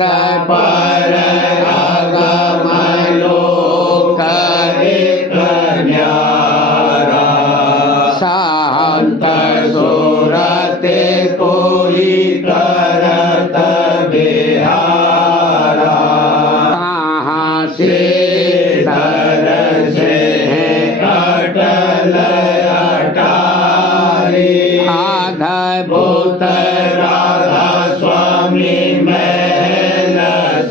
पर आगम लोक एक न्यारा शांत सुरते कोई करत बिहारा कहाँ से तरसे अटल अटारी आधारभूत राधा स्वामी महल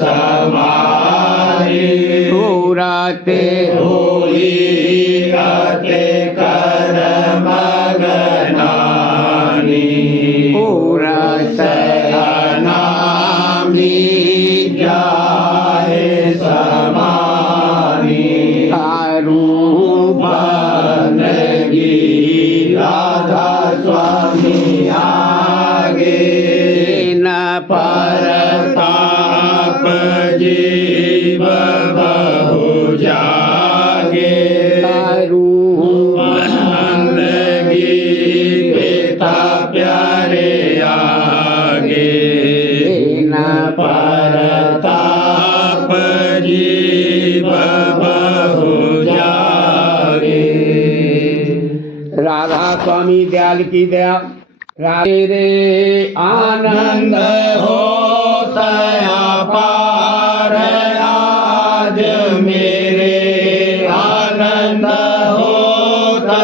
समारी सूरते हुई राते कर मगनानी पूरा सनामी जाए समानी बनगी राधा स्वामी आगे न परताप जीव बहु जागे बनगी पिता प्यारे आगे न परताप जीव बहु जागे। राधा स्वामी दयाल की दया राधे रे आनंद होता पार आज मेरे आनंद होता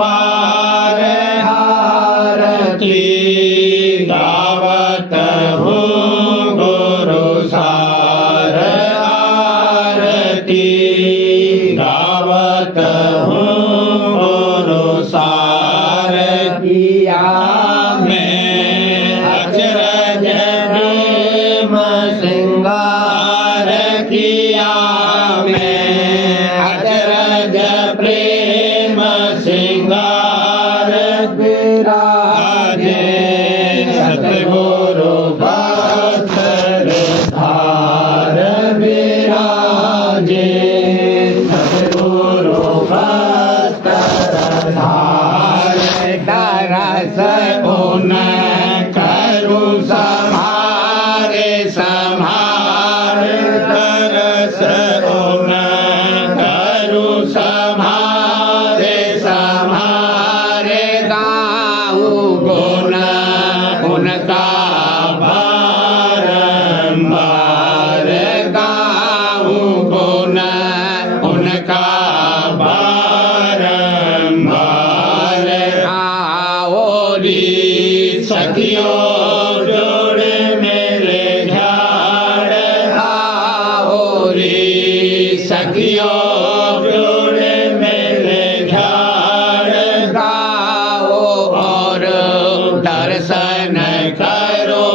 पार आरती गावत हूँ गुरु सार आरती गावत हूँ गुरु सार किया मैं अचरज प्रेम श्रृंगार किया मैं अचरज प्रेम श्रृंगार विराजे सतगुरु वस्त्र धार विराजे सतगुरु वस्त्र धार दरस उन करु संहारे संहार दरस उन करु संहारे संहारे गाऊं गुण उनका बारंबार गाऊं गुण उनका बारंबार सखियों जोड़े मेरे झाड़ आओरी सखियों जोड़े मेरे झाड़ गाओ और दर्शन करो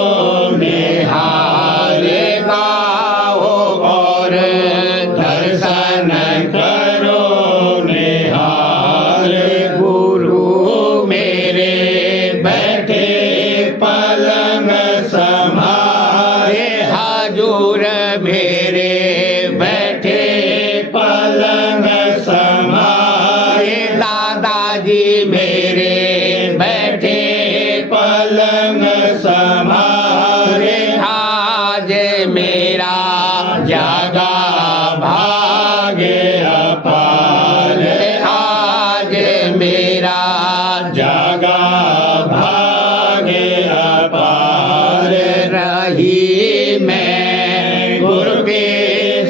निहारे गाओ और दर्शन करो निहारे गुरु मेरे बैठे पलंग समाए हाजूर मेरे बैठे पलंग समाए दादाजी मेरे बैठे पलंग समाए आज मेरा जागा भागे अपार आज मेरा जागा भागे अपार रही मैं गुरु के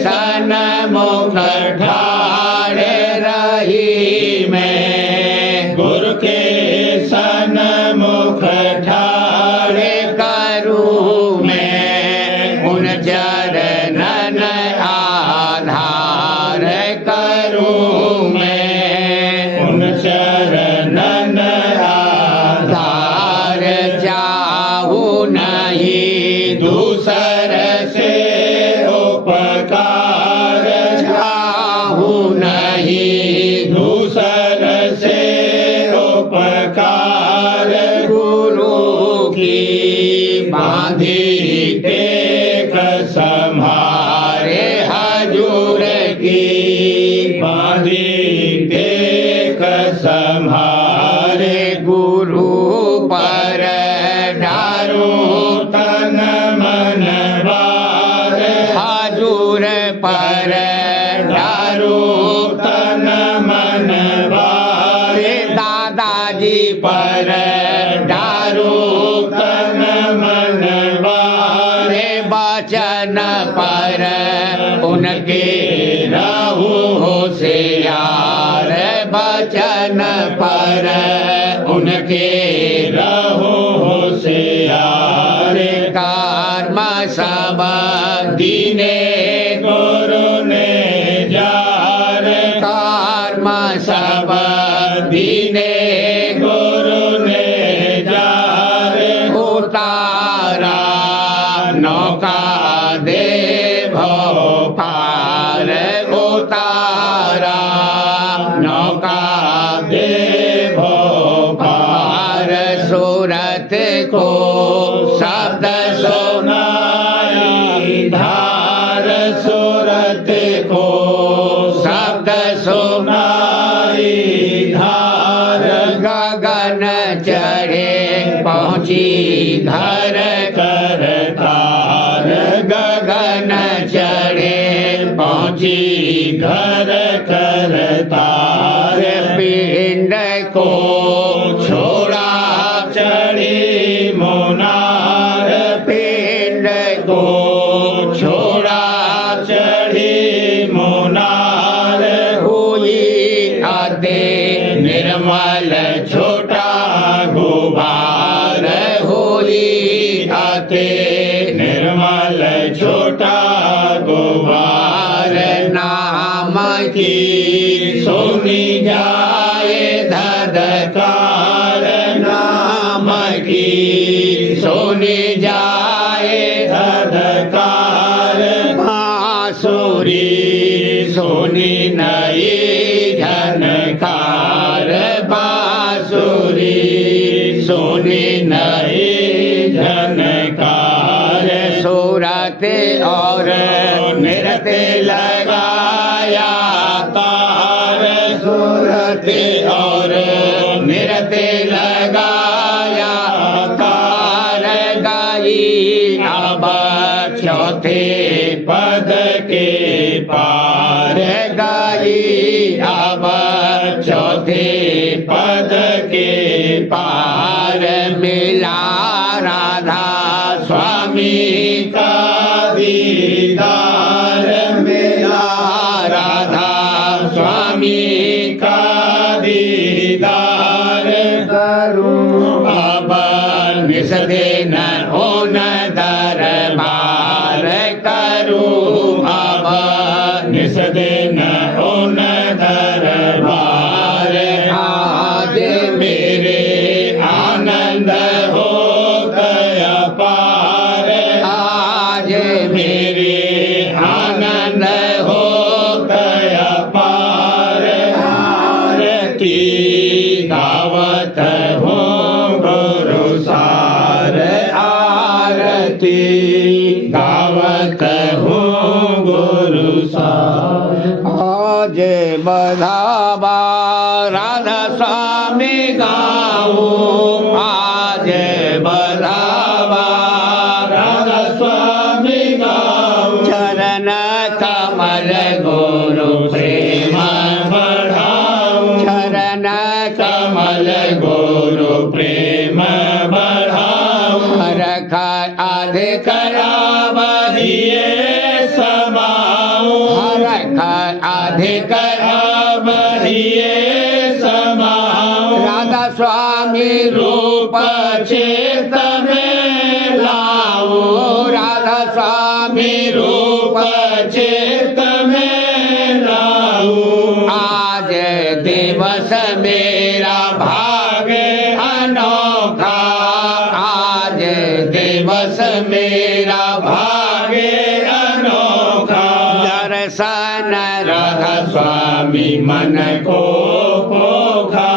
सन्मुख ठाड़े रही मैं गुरु के सन्मुख ठाड़े करूँ मैं उन चरणन आधार करूँ मैं उन चरणन आधार चाहूँ नहीं दूसर से उपकार चाहूँ नहीं दूसर से उपकार गुरु के रहो होशियार कर्म सब दीने गुरु ने जार कर्म सब दीने गुरु ने जार उतारा नौका दे भोपाल उतारा नौका दे भोपाल सूरत को शब्द सुनाई धार सूरत को शब्द सुनाई धार गगन चढ़े पहुँची घर कर तार गगन चढ़े पहुँची घर कर तार पिंड को छोड़ा चढ़ी मुनार पिंड को छोड़ा चढ़ी मुनार हुई आते निर्मल छोटा गुबार हुई आते निर्मल छोटा गुबार नाम की सुनी जाए धधकार नाम की सुनी जाए धधकार बांसुरी सुनी नई झनकार बांसुरी सुनी नई झनकार सूरत और नृत्य लगाया तार सूरत और नृत्य लगाया तार गाई अब चौथे पद के पार गाई अब चौथे पद के पार मिला राधा स्वामी का दीदार मिला राधा स्वामी का दीदार करूं अब निस दिन ओन दरबार करूं अब निस दिन ओन दरबार आज मेरे आनंद हो गया पार आज मेरे आनंद हो गया पार आरती दावत हो गुरु सार आरती दावत हो गुरु सार आज बधावा राधा स्वामी गाऊं आज बधावा राधा स्वामी गाऊं चरण कमल गुरु प्रेम बढ़ाऊं चरण कमल गुरु प्रेम बढ़ाऊं रख अधिकार बधिये समाऊं रख अधिकार बधिये समाऊं राधा स्वामी रूप चेत में लाऊं राधा स्वामी रूप चेत में लाऊं आज दिवस मेरा भाग्य अनोखा आज दिवस मेरा भाग्य अनोखा दर्शन राधा स्वामी मन को पोखा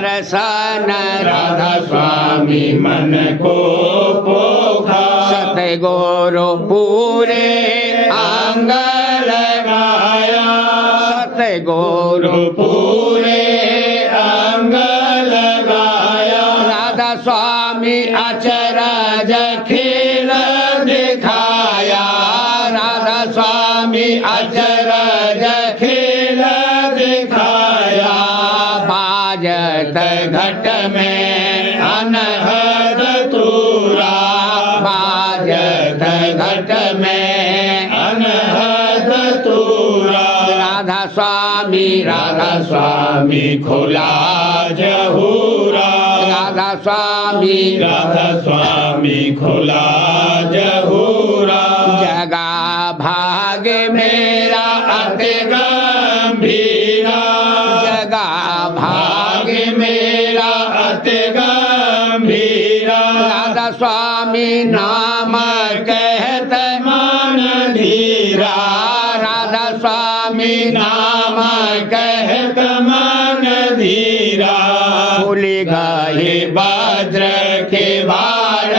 दर्शन राधा स्वामी मन को पोखा सतगुरु पूरे अंग लगाया सतगुरु पूरे अंग लगाया राधा स्वामी अचरज खेल दिखाया राधा स्वामी अचरज खेल दिखाया बाजत घट में अनहद तूरा बाजत घट में अनहद तूरा राधा स्वामी खुला जहूरा राधा स्वामी खुला जहूरा जगा भाग मेरा अति गंभीरा जगा भाग मेरा अति गंभीरा राधा स्वामी नाम कहत मन धीरा राधा स्वामी नाम कहत मन धीरा खुल गए वज्र के बाण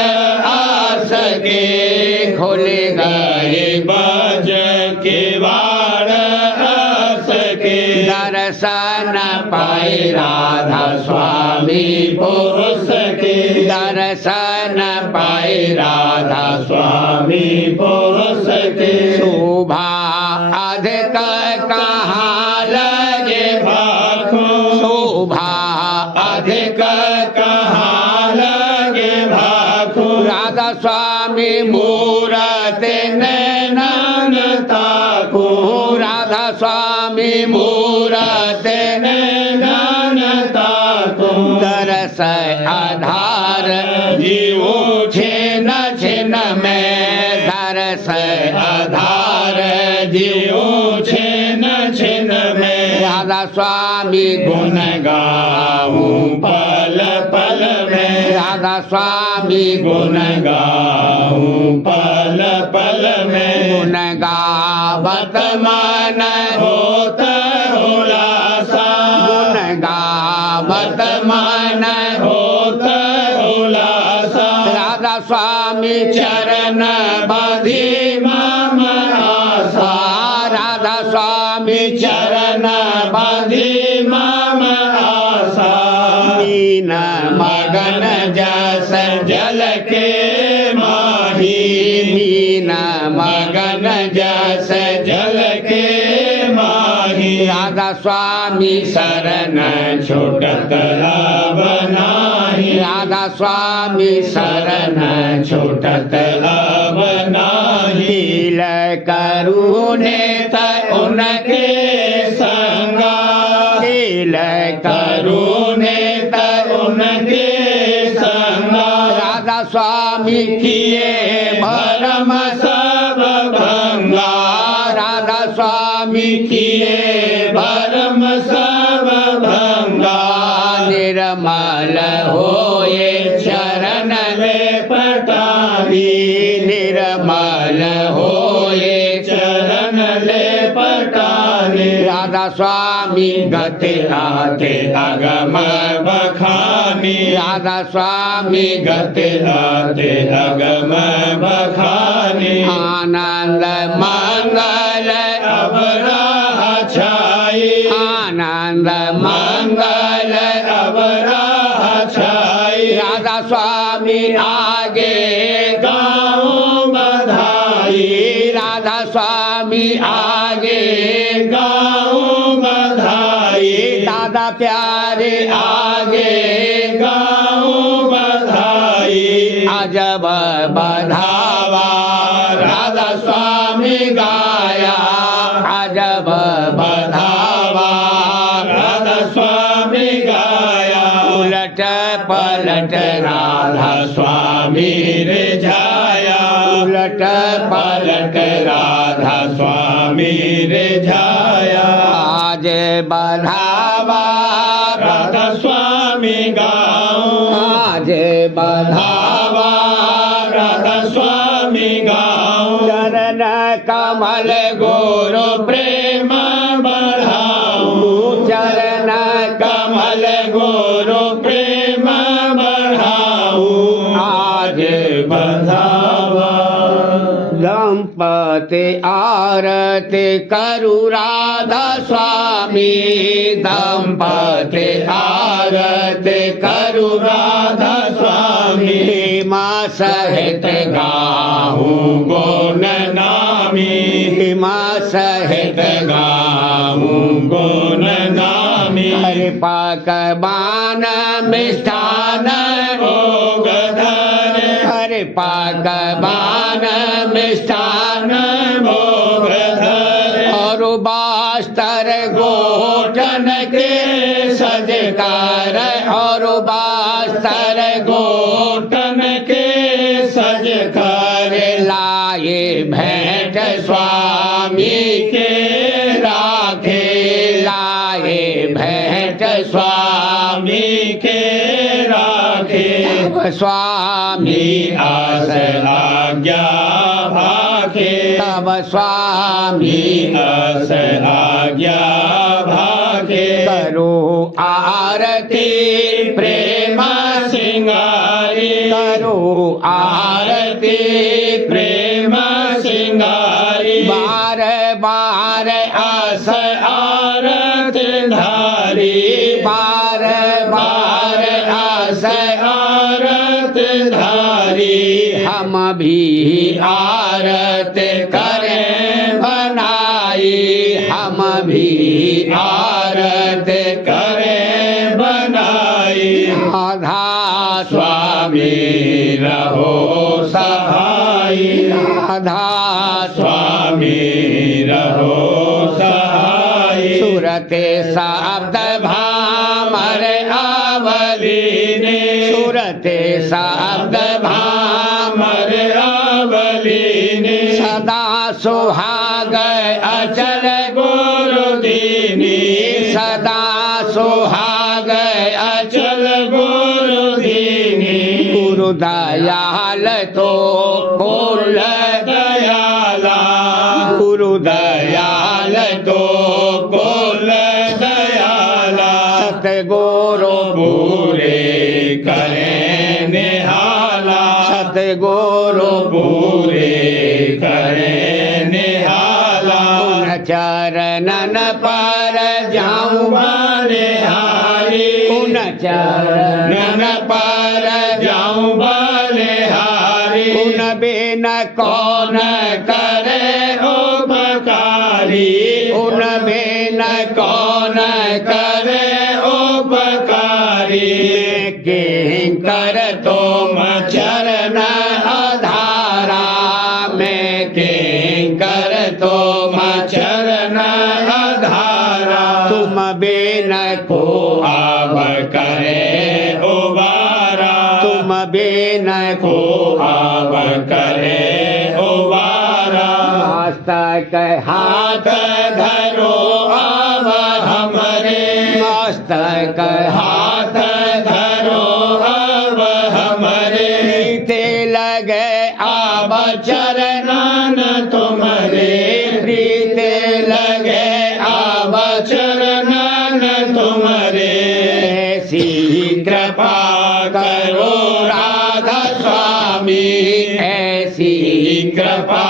आस के खुल गए वज्र के बाण आस के दर्शन पाए राधा स्वामी पुरुष के दर्शन पाए राधा स्वामी पुरुष के शोभा अधिक कहाँ लगे भाखो शोभा अधिक कहाँ लगे भाखो राधा स्वामी मूरत नैनन ताको राधा स्वामी मूरत नैनन ताको दरस आधार जीवो छिन छिन में दरस आधार जीवो छिन छिन में राधा स्वामी गुण गाऊं पल पल में राधा स्वामी गुण गाऊं पल पल में गुण गावत मन होत उल्लासा गुण गावत मन होत उल्लासा राधा स्वामी चरण बंधी मम आशा राधा स्वामी चरण बंधी मम आशा मीन मगन जस जल के माही मीन मगन जस जल के माही राधा स्वामी शरण छूटत अब नाही राधा स्वामी शरण छूटत अब नाही लील करुणे उनके संगा लील करुणे उनके संगा राधा स्वामी किए भरम सब भंगा राधा स्वामी किए भरम सब भंगा निर्मल होए चरण ले पटानी निर्मल होए चरण ले पटानी राधा स्वामी गति आते अगम बखानी राधा स्वामी गति आते अगम बखानी आनंद मंगल अब राह छाई आनंद मंगल अब राह छाई राधा स्वामी आगे गाऊं बधाई राधा स्वामी आगे गाऊं बधाई दादा प्यारे आगे गाऊं बधाई अजब बधावा राधा स्वामी गाया अजब बधावा राधा स्वामी गाया उलट पलट राधा स्वामी रे जाया उलट पलट राधा स्वामी रे जाया आज बधावा राधा स्वामी गाऊं आज बधावा राधा स्वामी गाऊं चरण कमल गुरु प्रेम बढ़ाऊं चरण कमल गुरु प्रेम बढ़ाऊं आज बधावा दंपति आरती करु राधा स्वामी दंपति आरती करु राधा स्वामी माँ सहित गाऊं गुण नामी माँ सहित गाऊं गुण नामी हरि पकवान मिष्ठान भोग धर हरि पकवान मिष्ठान भोग धर और बास्तर गोठन के सजकार और बास्तर भेंट स्वामी के राखे, लाए भेंट स्वामी के राखे। स्वामी आस आज्ञा भाखे, तब स्वामी आस आज्ञा भाखे। करो आरती प्रेम सिंगारी, करो आरती प्रेम सिंगारी। बार बार आस आरत धारी, बार बार आस आरत धारी। हम भी आरत करें बनाई, हम भी आरत करें बनाई। राधा स्वामी रहो सहाय, राधा स्वामी रहो सहाय। सुरते शब्द भामर आवलीने, सुरते शब्द भामर आवलीने। सदा सुहाग अचल गुरुदीनी, सदा सुहाग अचल गुरुदीनी। गुरु दयाल तो कुल दयाला, गुरु दयाल तो कुल दयाला। सतगुरु पूरे करें निहाला, सतगुरु पूरे करें निहाला। उन चरणन पर जाऊं बलिहारी, उन चरणन पर जाऊं बलिहारी। उन बिन कौन करे उपकारी, उन बिन कौन करे उपकारी। किंकर तुम चरण आधारा, मैं किंकर तुम चरण आधारा। तुम बिन को अब करे उबारा, तुम बिन को अब करे उबारा। मस्तक हाथ धरो अब हमरे, मस्तक हाथ धरो अब हमरे। ते लगे अब चरणन तुम्हारे, प्रीते लगे अब चरणन तुम्हारे। ऐसी कृपा करो राधा स्वामी, ऐसी कृपा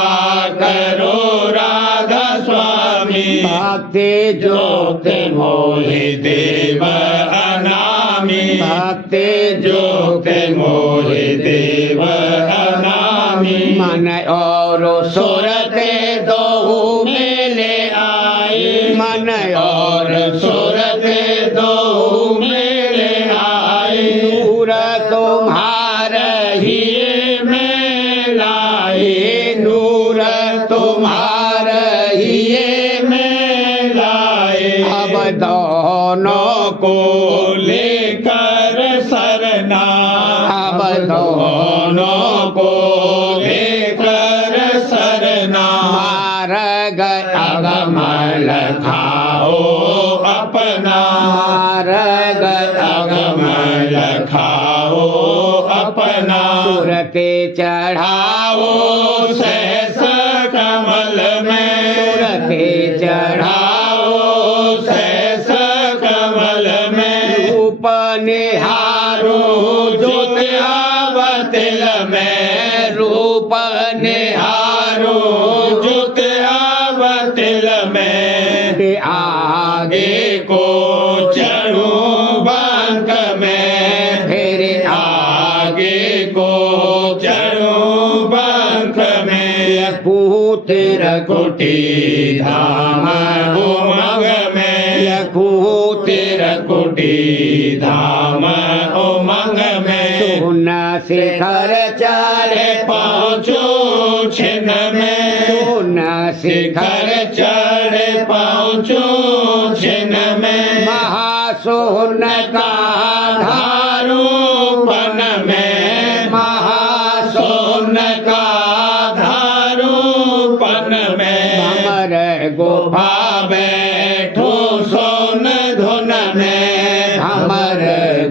करो राधा स्वामी। भक्ति जोत मोहि देव अनामी, भक्ति जोत मोहि देव अनामी। मन और सुरते दो मेले आए, मन और सुरते दो मेले आए। नूर तुम्हारे ही में लाए, नूर तुम्हारे ही में लाए। अब दोनों को लेकर सरना, अब दोनों को लेकर सरना। मार्ग अगमल खाओ अपना, मार्ग अगमल खाओ अपना। सुर के चढ़ाओ सहस कमल में, सुर के चढ़ाओ सहस कमल में। रूप निहारो ज्योत आवतिल में, रूप निहारो ज्योत आवतिल में। के आगे को चढ़ूं बांक में, फिर आगे को चढ़ूं बांक में। कूतिर कुटी धाम उमंग में, कूतिर कुटी धाम उमंग में। सोना शिखर चढ़े पाँचों छिन में, सोना शिखर चढ़े पाँचों छिन में। महासोन का धारूपन में, महासोन का धारूपन गुफा बैठो सोन धुन में, हमर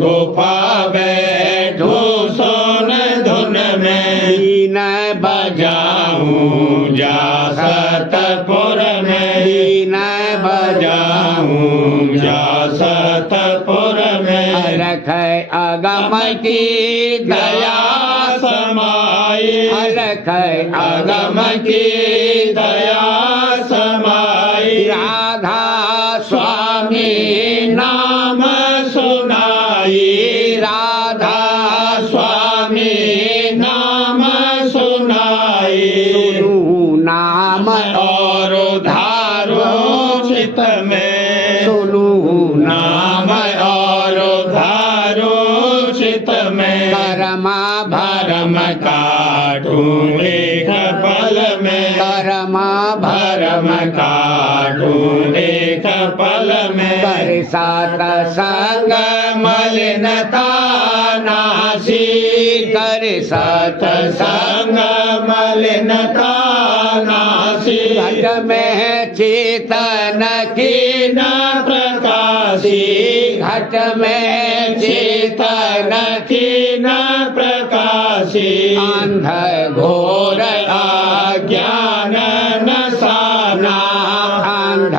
गुफा बैठो सोन धुन में, बीन बजाऊं जा सतपुर में, बीन बजाऊं जा सतपुर में, रख अगम की दया समाई, रख अगम की दया समाई, राधा स्वामी नाम सुनाई, राधा स्वामी नाम सुनाई, सुनू नाम और धारो चित में, सुनू नाम और धारो चित में, कर्मा भरम काटूं एक पल में, कर्मा भरम काटूं एक पल में, कर सात संग मलिनता नासी, कर सात संग मलिनता नासी, घट में चेतन की न प्रकाशी, घट में चेतन की न प्रकाशी, अंध घोर अज्ञान नसाना, अंध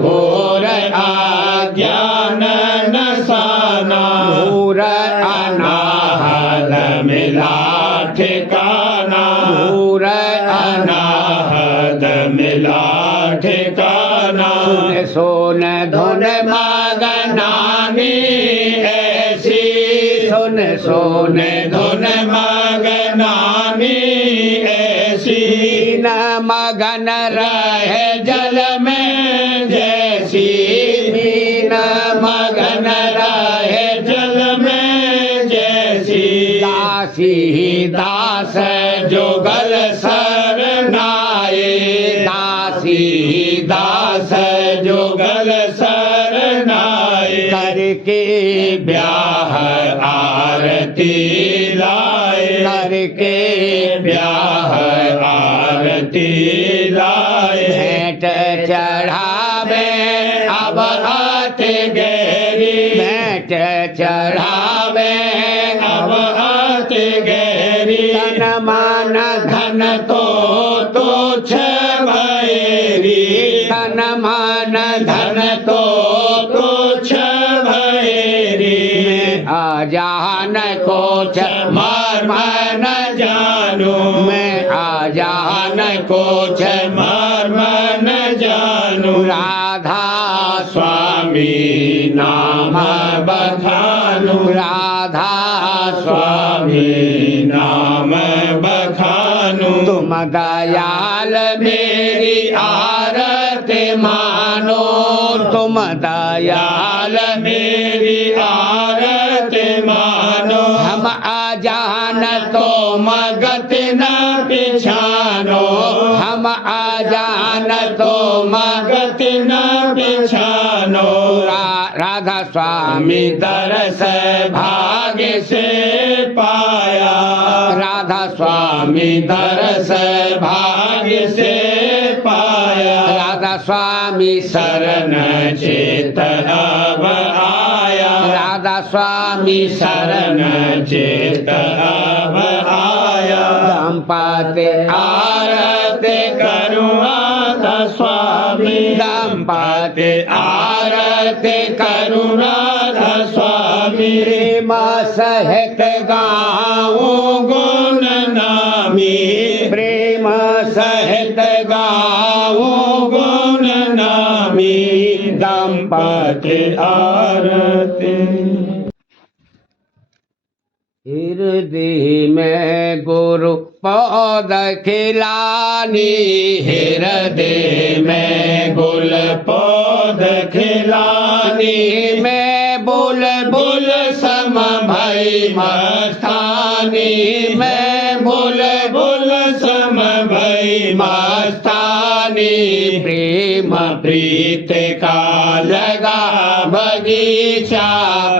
घोर अज्ञान नसाना, घोर अनाहत मिला ठिकाना, घोर अनाहत मिला ठिकाना, सुन सोन धुन मगनानी ऐसी, सुन सोन धुन मगनानी ऐसी, न मगन रहे जल में जैसी, मीन मगन रहे जल में जैसी, दासी दास जुगल सरनाए, दासी दास जुगल सरनाए, करके ब्याह आरती लाए, करके ब्याह आरती लाए, भेंट चढ़ावे अब आते गहरी, भेंट चढ़ावे अब आते गहरी, तन मान धन तो तुच्छ भैरी, तन मान धन तो तुच्छ भैरी, मैं आजान कोच मर्म न जानू, मैं आजान कोच मर्म न जानू, राधा स्वामी नाम बखानू, राधा स्वामी नाम बखानू, तुम दयाल मेरी आरती मानो, तुम दयाल मेरी आरती मानो, हम आजान तो मगति न पिछानो, हम आजान तो मगति न पिछानो, राधा स्वामी दरस भाग्य से पाया, राधा स्वामी दरस भाग्य से पाया, राधा स्वामी शरण चेत अब आया, राधा स्वामी शरण चेत अब आया, दंपति आरती करूं राधा स्वामी, दंपति आरती करूं राधा स्वामी, प्रेम सहित गाऊं गुण नामी, प्रेम सहित गाऊं गुण नामी, दंपति आरती, हृदय में गुरु पौध खिलानी, हृदय में गुल पौध खिलानी, मैं बुलबुल सम भई मस्तानी, मैं बुलबुल सम भई मस्तानी, प्रेम प्रीत का लगा बगीचा,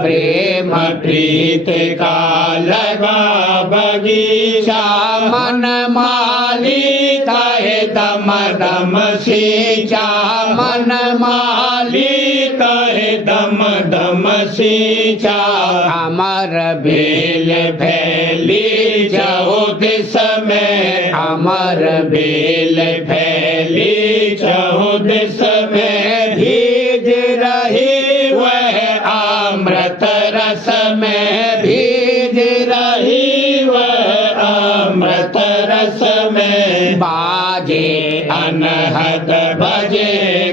प्रेम प्रीत का लगा बगीचा, मन माली कहे दम दम सींचा मन माली कहे दम दम सींचा अमर बेल फैली चहुद समय अमर बेल फैली चहुद समय भीज रही वह अमृत रस में भीज रही वह अमृत रस में बाजे अनहद बजे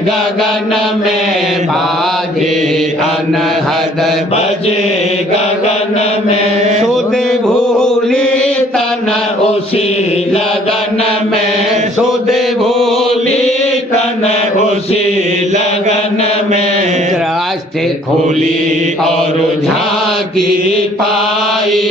गगन में बाजे अनहद बजे गगन में सुध भूली तन उसी लगन में सुध भूली तन उसी लगन में दृष्टि खुली और झांकी पाई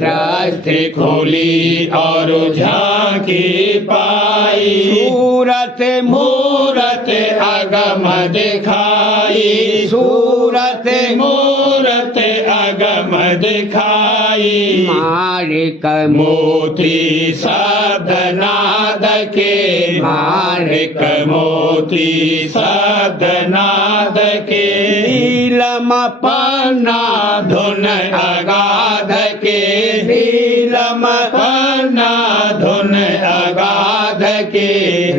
दृष्टि खुली और झांकी पाई सूरत मूरत अगम दिखाई सूरत मूरत अगम दिखाई माणिक मोती शब्द नाद के माणिक मोती शब्द नाद के नीलम पन्ना धुन अगाध के नीलम पन्ना धुन अगाध के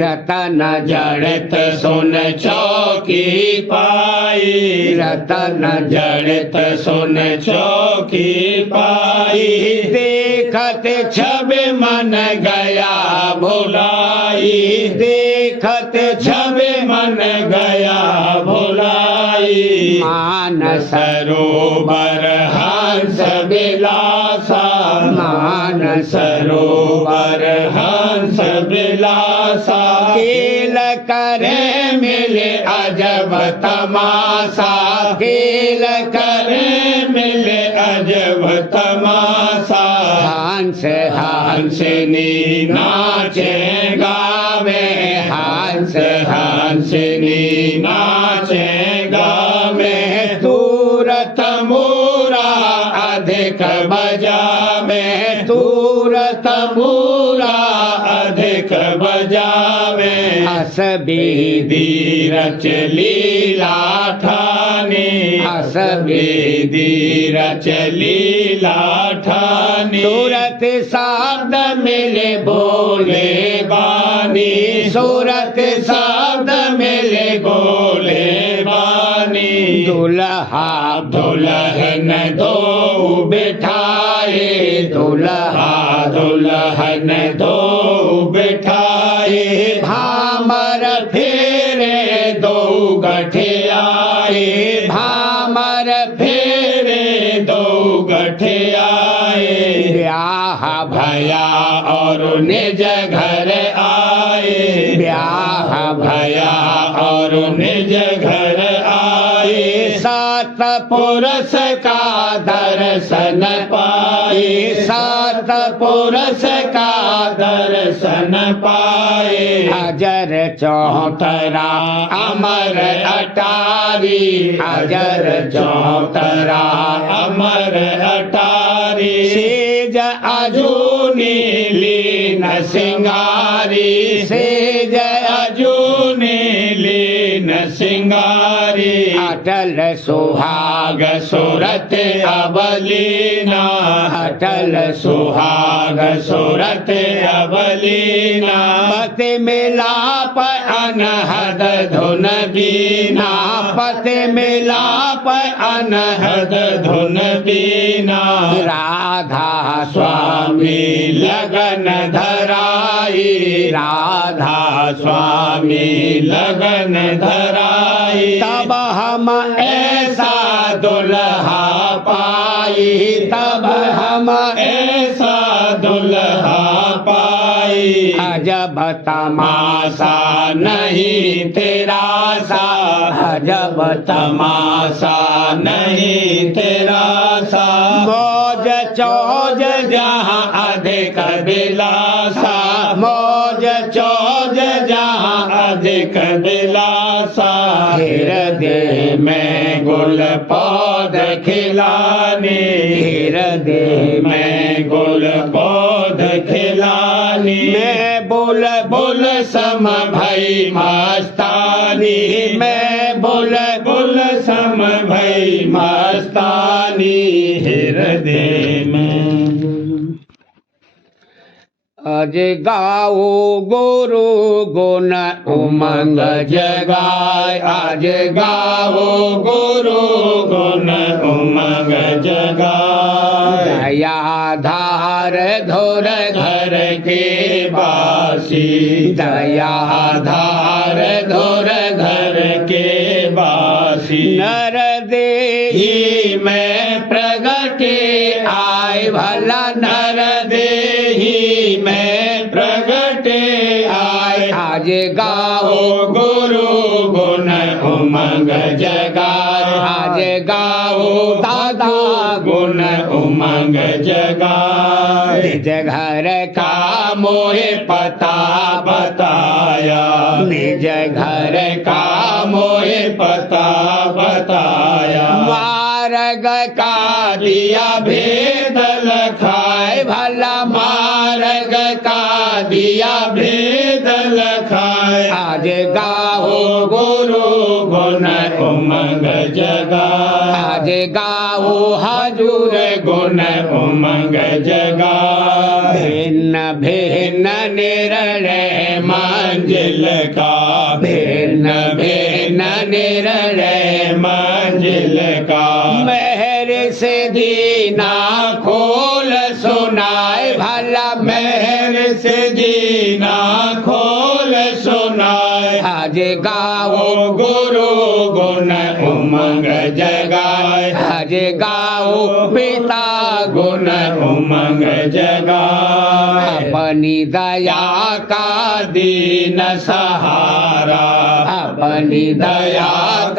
रतन जड़त सुन चौकी पाई रतन जड़त सुन चौकी पाई देखत छब मन गया भुलाई देखत छब मन गया भुलाई मान सरोवर हंस विलासा मान सरोवर हंस विलासा खेल करे मिले अजब तमाशा खेल करे मिले अजब तमाशा हंस हंसनी नाचे गावे हंस हंसनी नाचे गावे सूरत मूरा अधिक बजावे सूरत मूरा अधिक बजावे हस बेदी रच लीला ठानी हस बेदी रच लीला ठानी सूरत शब्द मिले बोले बानी सूरत शब्द मिले बोले बानी दुल्हा दुल्हन दो बिठाए दुल्हा दुल्हन दो बिठाए भामर फेरे दो गठियाए भामर फेरे दो गठियाए ब्याह भया और निज घर आए ब्याह भया और निज घर आए सात पुरुष का दर्शन पाए सात पुरुष का दर्शन पाए अजर चौतरा अमर अटारी अजर चौतरा अमर अटारी सेज अजूनी लीन सिंगारी सेज अजूनी लीन सिंगारी अटल सुहाग सुरत अबलीना अटल सुहाग सुरत अबलीना पत मिलाप अनहद धुन बीना पत मिलाप अनहद धुन बीना राधा स्वामी लगन धराई राधा स्वामी लगन धराई तब हम ऐसा दुल्हा पाई तब हम ऐसा दुल्हा पाई अजब तमाशा नहीं तेरा सा अजब तमाशा नहीं तेरा सा मौज चौज जहाँ अधिक बिलासा मौज चौज जहाँ अधिक बिलासा हृदय में गुल पौध खिलाने हृदय में गुल पौध खिलानी मैं बुलबुल सम भई मस्तानी मैं बुलबुल सम भई मस्तानी हृदय में आज गाओ गुरु गुण उमंग जगाए आज गाओ गुरु गुण उमंग जगाए दया धार धुर घर के बासी दया धार धुर घर के बासी नर देही में प्रगटे आए भला नर देही में प्रगटे आए आज गाओ ओ गुरु गुण उमंग जगाए आज गाओ दादा गुण उमंग जगाए निज घर का मोहे पता बताया निज घर का मोहे पता बताया मार्ग का दिया भेद लखाए भला मार्ग का दिया भेद लखाए आज गाओ ओ गुरु गुण उमंग जगाए आज गाओ हजूर गुण उमंग जगाए भिन्न भिन्न निर्णय मंजिल का भिन्न भिन्न निर्णय मंजिल का मेहर से दीना खोल सुनाए भला मेहर से दीना खोल सुनाए आज गाओ ओ गुरु गुण उमंग जगाए आज गाओ पिता गुण उमंग जगाए अपनी दया का दीन सहारा अपनी दया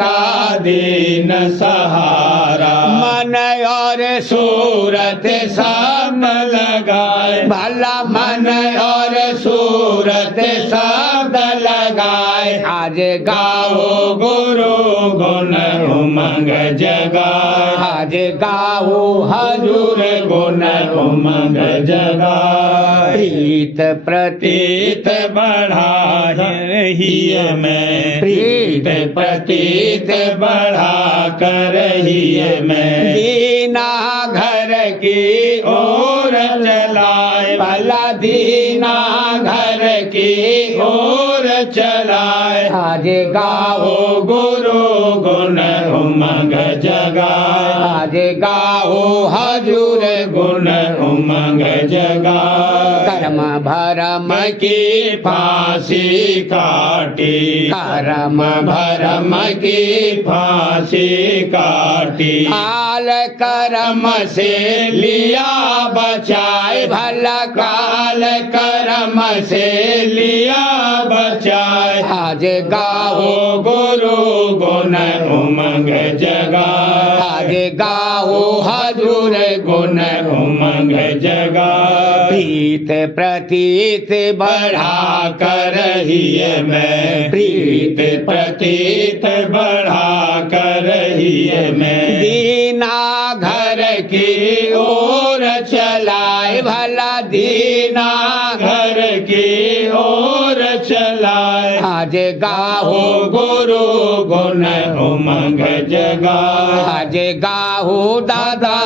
का दीन सहारा मन और सूरत सब लगाए भला मन और सूरत शब्द लगाए आज गाओ गुरु गुण उमंग जगाए आज गाओ हजूर गुण उमंग जगाए प्रीत प्रतीत प्रीत बढ़ा रही मैं प्रीत प्रतीत बढ़ा कर ही मैं दीना घर की ओर चलाए भला दीना घर की ओर चलाए आज गाओ ओ गुरु गुण उमंग जगाए आज गाओ हजूर गुण उमंग जगाए कर्म भरम की फांसी काटी कर्म भरम की फांसी काटी काल कर्म से लिया बचाए भला काल कर्म से लिया बचाए आज गाओ ओ गुरु गुण उमंग जगाए आज गाओ हजूर गुण उमंग जगाए प्रीत प्रतीत बढ़ा कर ही मैं प्रीत प्रतीत बढ़ा कर ही मैं दीना घर की ओर चलाए भला दीना घर की ओर चलाए आज गाओ ओ गुरु गुण उमंग जगाए आज गाओ दादा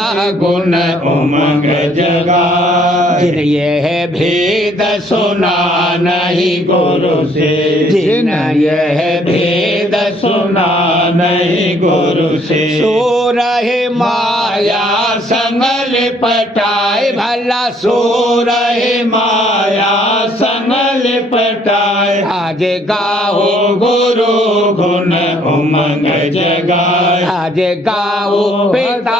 गुण उमंग जगाए जिन यह भेद सुना नहीं गुरु से जिन यह भेद सुना नहीं गुरु से सो रहे माया संगल पटाए भला सो रहे माया संगल पटाए आज गाओ ओ गुरु गुण उमंग जगाए आज गाओ पिता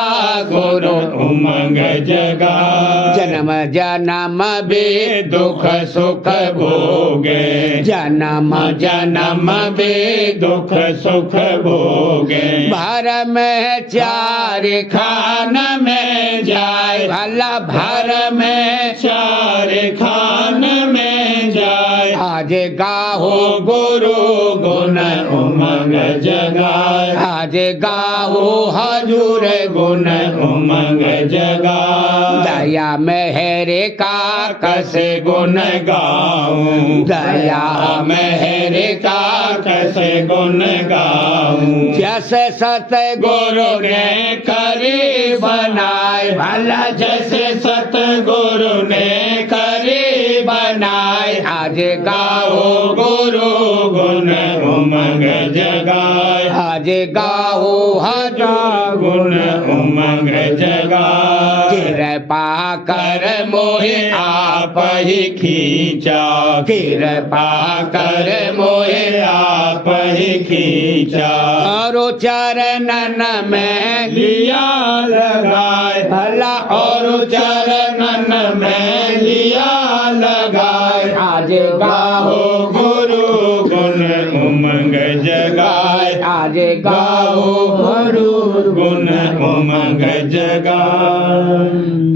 गुरु उमंग जगाए जन्म जन्म बे दुख सुख भोगे जन्म जन्म बे दुख सुख भोगे भर में चार खान में जाए भला भर में चार खान में जाए आज आज गाओ गुरु गुण उमंग जगाए आज गाओ हजूर गुण उमंग जगाए दया मेहर का कैसे गुण गाऊं दया मेहर का कैसे गुण गाऊं जैसे सतगुरु ने करी बनाए भला जैसे सतगुरु ने करी बनाए आज गाओ गुरु गुण उमंग जगाए आज गाओ हजूर गुण उमंग जगाए कृपा कर मोहे आप ही खींचा कृपा कर मोहे आप ही खींचा और चरणन में लिया लगाए भला और चरणन में लिया लगाए आज गाओ गुरु गुण उमंग जगाए आज गाओ गुरु गुण उमंग जगाए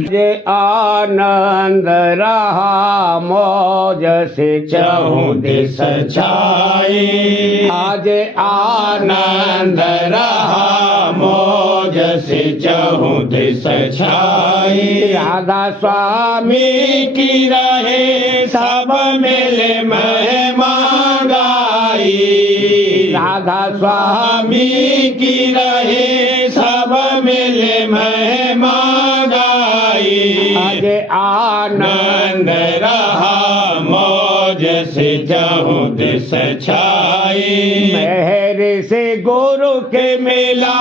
जे आनंद रहा मौज से चहु दिस छाई आज आनंद रहा मौज से चहु दिस छाई राधा स्वामी मी की रहे सब मिले महिमा गाई राधा स्वामी स्वामी की रहे सब मिले महिमा गाई आज आनंद रहा मौज से चहु दिस छाई मेहर से गुरु के मिला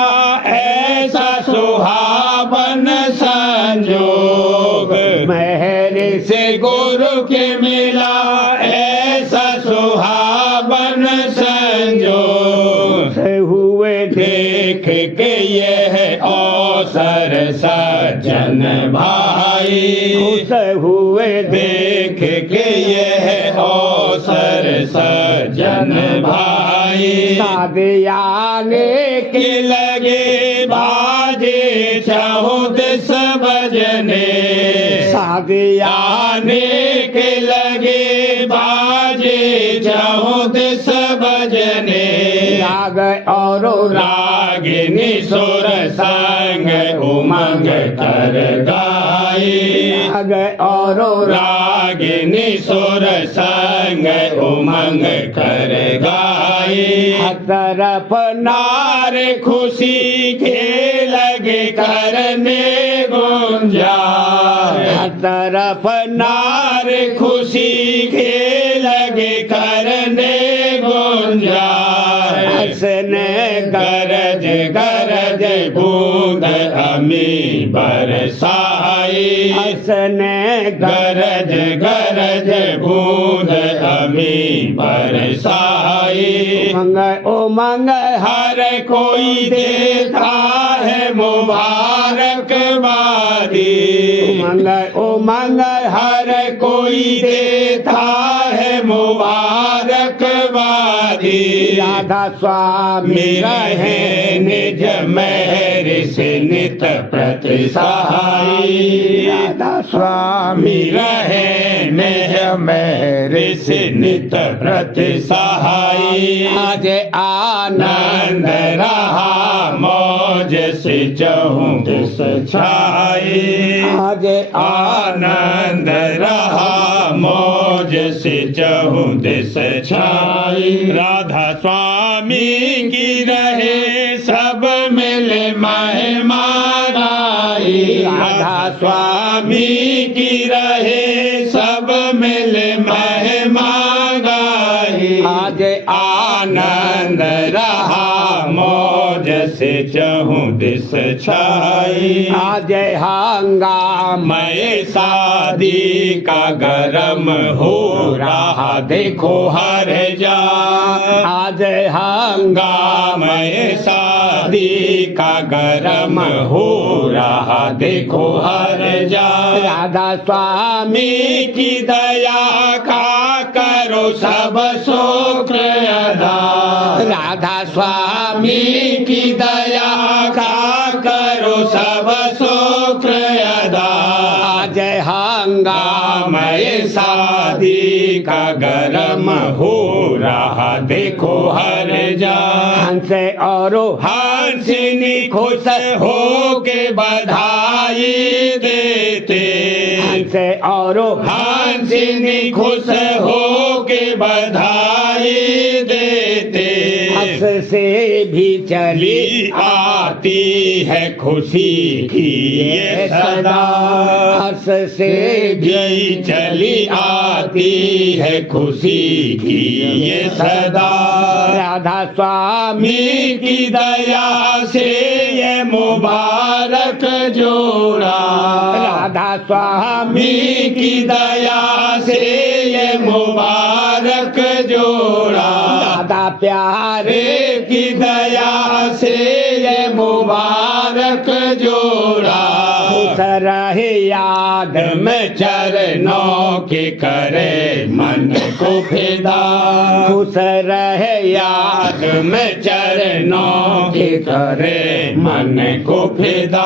ऐसा सुहावन संजोग मेहर से गुरु के मिला ऐसा सुहावन संजोग से हुए देख के यह अवसर सज्जन भाई खुश हुए देख के यह अवसर सज्जन भाई सादियाने के लगे बाजे चहुद बजने सादियाने आने के लगे बाजे चहुद बजने राग और रागिनी सुर संग उमंग कर गाई राग और रागिनी सुर संग उमंग कर गाई तरफ नार खुशी के लगे करने गुंजार तरफ नार खुशी के लगे करने गुंजार हंसने गरज गरज बूंद अमी बरसाई हंसने गरज गरज बूंद अमी बरसाई उमंग उमंग हर कोई देता है मुबारकबादी उमंग उमंग हर कोई देता है मुबारकबादी राधा स्वामी मेरा है निज मेहर से नित प्रति सहाई राधा स्वामी मेरा है निज मेहर से नित प्रति सहाई आज आनंद रहा मौज से चहु दिस छाई आज आनंद रहा मौज से चहु दिस छाई राधा स्वामी की रहे सब मिले महिमा गाई राधा स्वामी की रहे सब मिले महिमा गाई आज आनंद रहा मौज से चहु दिस छाई आज हंगाम मैं शादी का गरम हो रहा देखो हर जा आज हंगाम मैं शादी का गरम हो रहा देखो हर जा राधा स्वामी मी की दया का करो सब शुक्र अदा राधा स्वामी मी की दया का करो सब शुक्र अदा आज हंगाम मैं शादी का गरम हो रहा देखो हर जा हंस और हंसनी खुश हो के बधाई देते हंस और हंसनी खुश हो के बधाई देते हंस से भी चली आती है खुशी की ये सदा हंस से भी चली आती है खुशी की ये सदा राधा स्वामी मी की दया से ये मुबारक जोड़ा राधा स्वामी मी की दया से ये मुबारक जोड़ा दादा प्यारे की दया से ये मुबारक जोड़ा खुश रहे याद में चरणों के करे मन को फिदा खुश रहे याद में चरणों के करे मन को फिदा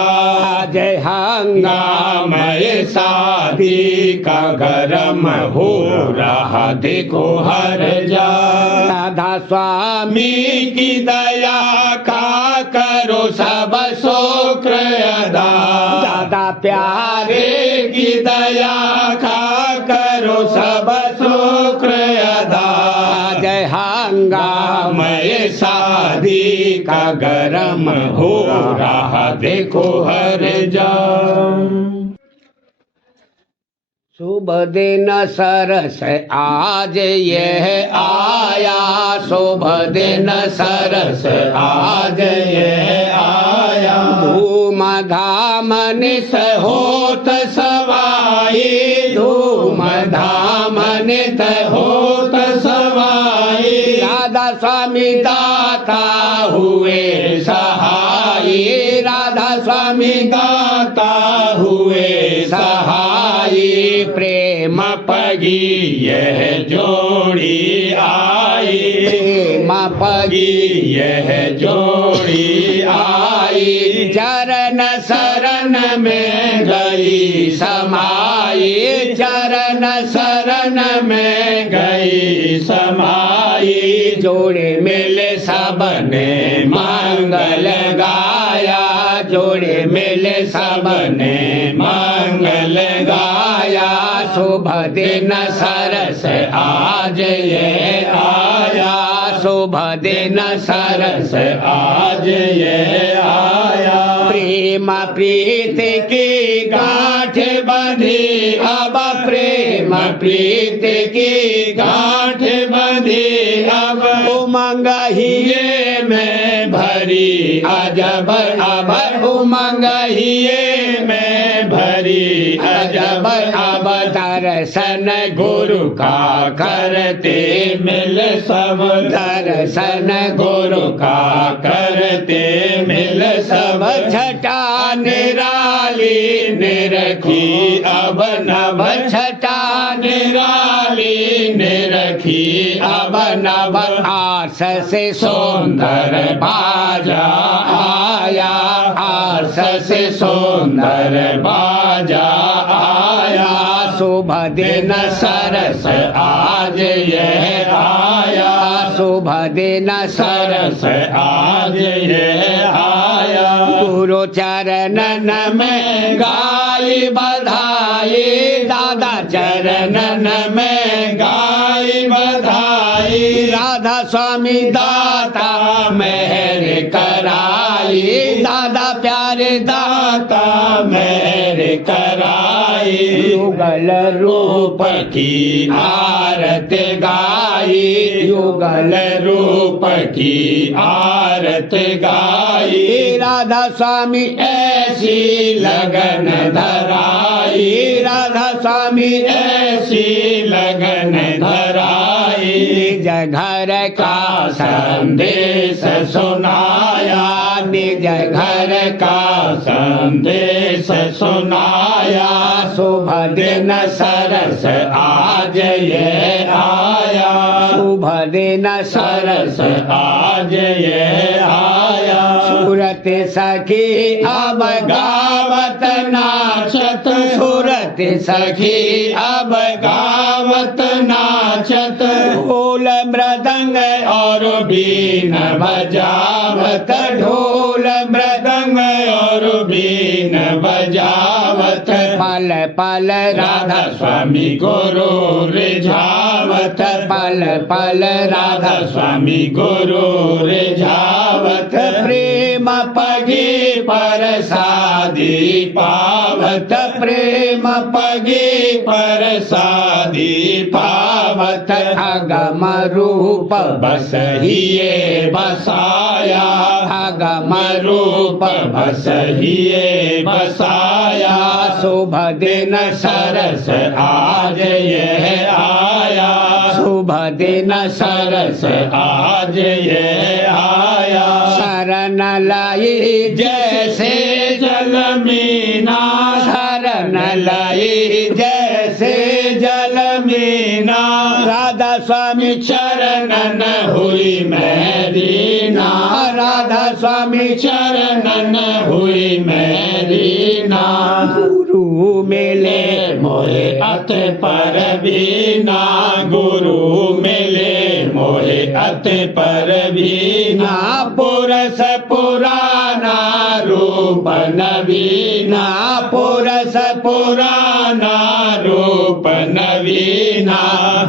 आज हंगाम मैं शादी का गरम हो रहा देखो हर जा राधा स्वामी मी की दया का करो सब शुक्र अदा दादा प्यारे की दया का करो सब शुक्र अदा आज हंगाम मैं शादी का गरम हो रहा देखो हर जा शुभ दिन सरस आज यह आया शुभ दिन सरस आज ये आया धूम धाम नित होत सवाई धूम धाम नित होत सवाई राधा स्वामी दाता हुए सहाई राधा स्वामी दाता हुए सहाई प्रेम पगी यह जोड़ी आई प्रेम पगी यह जोड़ी आई चरण शरण में गई समाई चरण शरण में गई समाई जोड़े मिले सबने मंगल गाया जोड़े मिले सबने मंगल गाया शुभ दिन सरस आज ये आया शुभ दिन सरस आज ये आया प्रेम प्रीति की गांठ बंधी अब प्रेम प्रीति की गांठ बंधी अब उमंग ही ये में भरी अजब अब उमंग हिये में भरी अजब अब दर्शन गुरु का करते मिल सब दर्शन गुरु का करते मिल सब छटा निराली निरखी अब नभ छटा निराली निरखी अब नभ आस से सुंदर बाजा आया आस से सुंदर बाजा आया शुभ दिन सरस आज ये आया शुभ दिन सरस आज ये आया गुरु चरणन में गाई बधाई दादा चरणन में गाई बधाई राधा स्वामी दाता मेहर कराई दादा प्यारे दाता मेहर कराई युगल रूप की आरत गाई युगल रूप की आरत गाई राधा स्वामी ऐसी लगन धराई राधा स्वामी ऐसी लगन धराई निज घर का संदेश सुनाया निज घर का संदेश सुनाया शुभ दिन सरस आज ये आया शुभ दिन सरस आज ये आया सूरत सखी अब गावत नाचत सूरत सखी अब गावत नाचत ढोल मृदंग और बीन बजावत ढोल मृदंग और बीन बजावत पल पल राधा स्वामी गुरु रिझावत पल पल राधा स्वामी गुरु रिझावत प्रेम पगे परसादी पावत प्रेम पगे परसादी पावत अगम रूप बसहिए बसाया अगम रूप बसहिए बसाया शुभ दिन सरस आज यह आया शुभ दिन सरस आज यह आया शरण लाई जैसे जल मीना शरण लाई जैसे जल मीना राधा स्वामी चरणन हुई मैरीना राधा स्वामी चरणन हुई मैरीना गुरु मिले मोहे अत पर बीना गुरु मिले मोहे अत पर बीना पुरस पुराना रूप नवीना पुरस पुराना रूप नवीना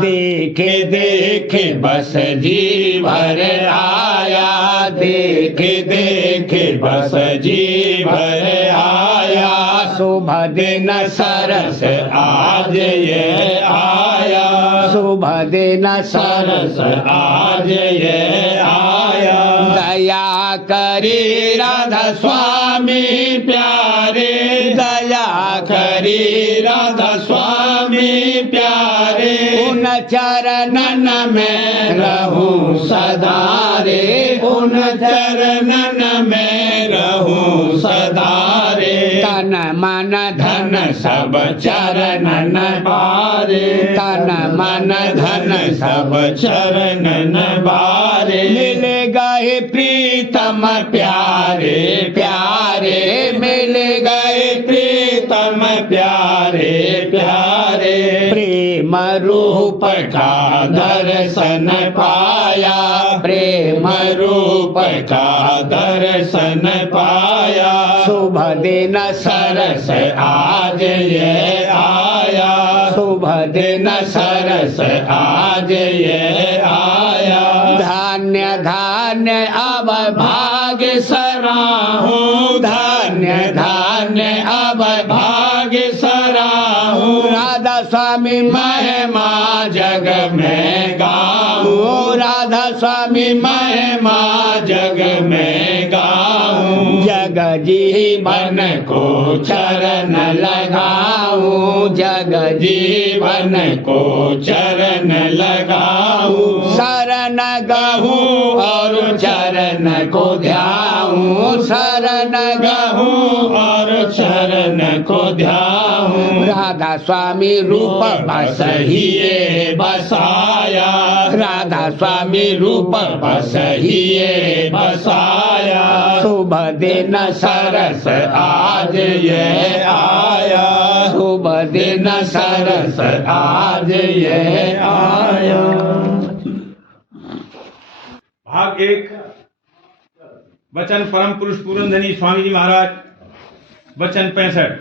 देखे देखे बस जी भर आया देखे देखे बस जी भर आया शुभ दिन सरस आज ये आया शुभ दिन सरस आज ये आया दया करी राधा स्वामी प्यारे दया करी राधा स्वामी प्यारे उन चरणन में रहूं सदा रे उन चरणन में रहूं सदा रे तन मन धन सब चरणन बारे तन मन धन सब चरणन बारे मिल गए प्रीतम प्यारे प्यारे मिल गए प्रीतम प्यारे प्यारे प्रेम रूप का दर्शन पाया प्रेम रूप का दर्शन पाया शुभ दिन सरस आज ये आया शुभ दिन सरस आज ये आया धान्य धान्य अब भाग्य सराहूं धान्य धान्य अब भाग्य सराहूं राधा स्वामी महिमा जग में गाऊं राधा स्वामी महिमा जग में गाऊं जग जीवन जीवन को चरण लगाऊं जग जीवन को चरण लगाऊं शरण गहूँ और चरण को ध्याऊं शरण गहूं और चरण को ध्याऊं राधा स्वामी रूप बसहिए बसाया राधा स्वामी रूप बसहिए बसाया शुभ दिन सरस आज ये आया शुभ दिन सरस आज ये आया। भाग 1 वचन परम पुरुष पूरनधनी स्वामी जी महाराज। वचन 65।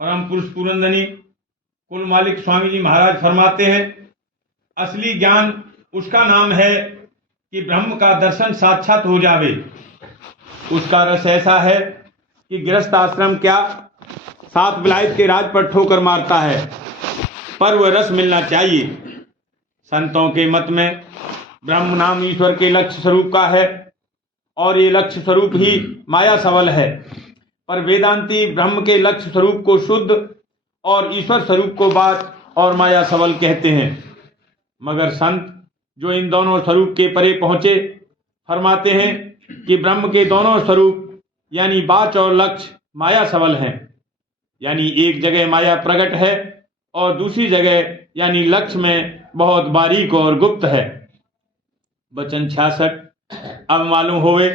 परम पुरुष पूरनधनी कुल मालिक स्वामी जी महाराज फरमाते हैं, असली ज्ञान उसका नाम है कि ब्रह्म का दर्शन साक्षात हो जावे। उसका रस ऐसा है कि गृहस्थ आश्रम क्या 7 विलायत के राज पर ठोकर मारता है, पर वह रस मिलना चाहिए। संतों के मत में ब्रह्म नाम ईश्वर के लक्ष्य स्वरूप का है और ये लक्ष्य स्वरूप ही माया सबल है, पर वेदांती ब्रह्म के लक्ष्य स्वरूप को शुद्ध और ईश्वर स्वरूप को बात और माया सबल कहते हैं। मगर संत जो इन दोनों स्वरूप के परे पहुंचे फरमाते हैं कि ब्रह्म के दोनों स्वरूप यानी बाच और लक्ष्य माया सबल हैं, यानी एक जगह माया प्रकट है और दूसरी जगह यानी लक्ष्य में बहुत बारीक और गुप्त है। वचन 66। अब मालूम होवे